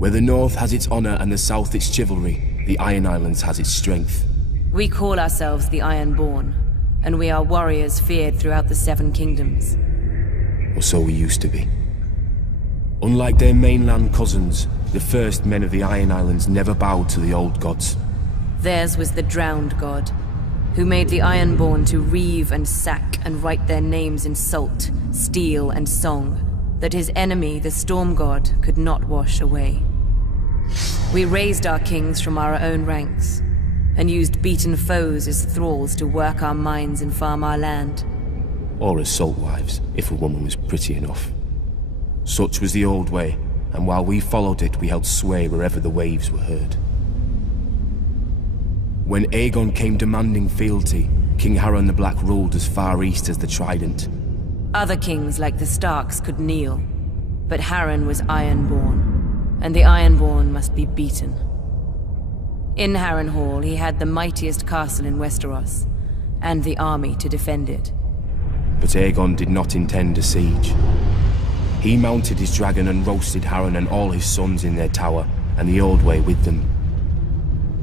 Where the North has its honor and the South its chivalry, the Iron Islands has its strength. We call ourselves the Ironborn, and we are warriors feared throughout the Seven Kingdoms. Or so we used to be. Unlike their mainland cousins, the first men of the Iron Islands never bowed to the old gods. Theirs was the drowned god, who made the Ironborn to reave and sack and write their names in salt, steel, and song, that his enemy, the Storm God, could not wash away. We raised our kings from our own ranks, and used beaten foes as thralls to work our mines and farm our land. Or as salt wives, if a woman was pretty enough. Such was the old way, and while we followed it, we held sway wherever the waves were heard. When Aegon came demanding fealty, King Harren the Black ruled as far east as the Trident. Other kings like the Starks could kneel, but Harren was Ironborn, and the Ironborn must be beaten. In Harrenhal, he had the mightiest castle in Westeros, and the army to defend it. But Aegon did not intend a siege. He mounted his dragon and roasted Harren and all his sons in their tower, and the Old Way with them.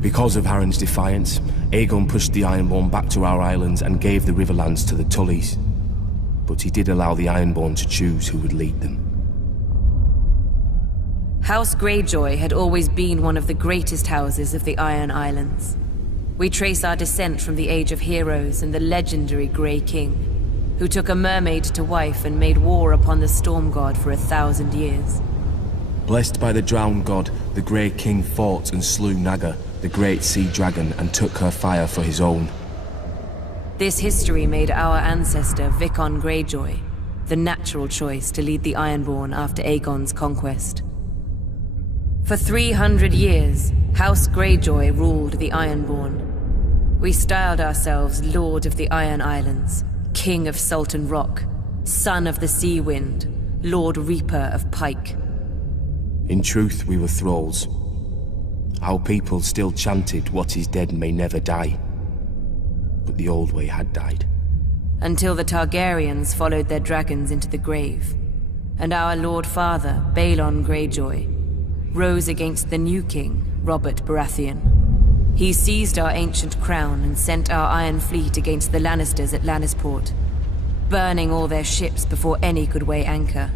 Because of Harren's defiance, Aegon pushed the Ironborn back to our islands and gave the Riverlands to the Tullys. But he did allow the Ironborn to choose who would lead them. House Greyjoy had always been one of the greatest houses of the Iron Islands. We trace our descent from the Age of Heroes and the legendary Grey King, who took a mermaid to wife and made war upon the Storm God for 1,000 years. Blessed by the Drowned God, the Grey King fought and slew Naga, the great sea dragon, and took her fire for his own. This history made our ancestor Vicon Greyjoy the natural choice to lead the Ironborn after Aegon's conquest. For 300 years, House Greyjoy ruled the Ironborn. We styled ourselves Lord of the Iron Islands, King of Salton Rock, Son of the Sea Wind, Lord Reaper of Pike. In truth, we were thralls. Our people still chanted, "What is dead may never die." But the Old Way had died. Until the Targaryens followed their dragons into the grave, and our Lord Father, Balon Greyjoy, rose against the new king, Robert Baratheon. He seized our ancient crown and sent our Iron Fleet against the Lannisters at Lannisport, burning all their ships before any could weigh anchor.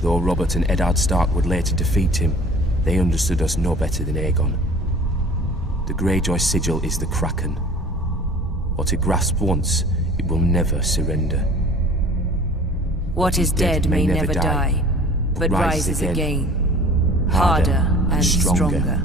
Though Robert and Eddard Stark would later defeat him, they understood us no better than Aegon. The Greyjoy sigil is the Kraken. What it grasped once, it will never surrender. What is dead may never die, but rises again, harder and stronger.